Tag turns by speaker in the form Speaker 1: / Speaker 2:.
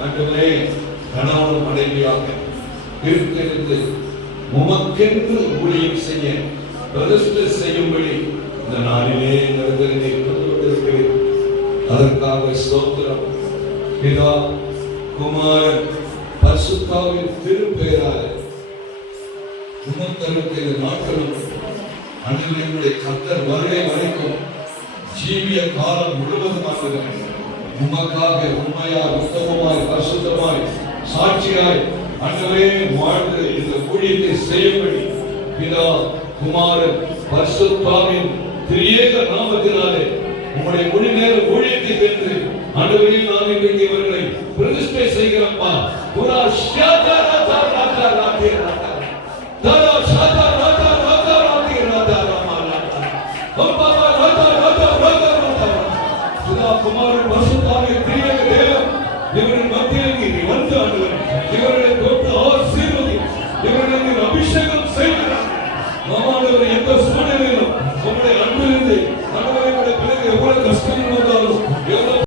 Speaker 1: ஆண்டவரே கணவன் மனைவியாக பிரித்தெடுத்து உமக்கென்று ஊழியம் செய்ய பிரதிஷ்டை செய்யும்படி இந்த நாளிலே நிறுத்தனை கொண்டிருக்கிறேன் அதற்காக ஸ்தோத்திரம். பிதா குமாரன் பரிசுத்தாவின் திருப்பெயராக உமக்கருக்கு நாட்களும் அனைவருடைய கத்தர் வருகை வரைக்கும் ஜீவிய காலம் முழுவதுமாக உமக்காக உண்மையாய் உத்தமமாய் பரிசுத்தமாய் சாட்சியாய் அன்றவே வாழ்ந்து இந்த ஊழியத்தை செய்யும்படி பிதா குமாரன் பரிசுத்தாவின் திரியேக நாமத்தினாலே உங்களுடைய மொழி நேர ஊழியத்தை பெற்று அன்றுவரையில் நான் இன்றைக்கு இவர்களை பிரதிஷ்டை செய்கிறப்பா புரா ஷாதா ராதா ராதா ராதே ராதா தாரா ஷாதா ராதா ராதா ராதே ராதா ராமா ராதா அப்பா ராதா ராதா ராதா ராதா பிதா குமாரன் பரிசுத்தாவின் திரியேக தேவன். இவரின் மத்தியில் நீ வந்து ஆண்டவர். இவருடைய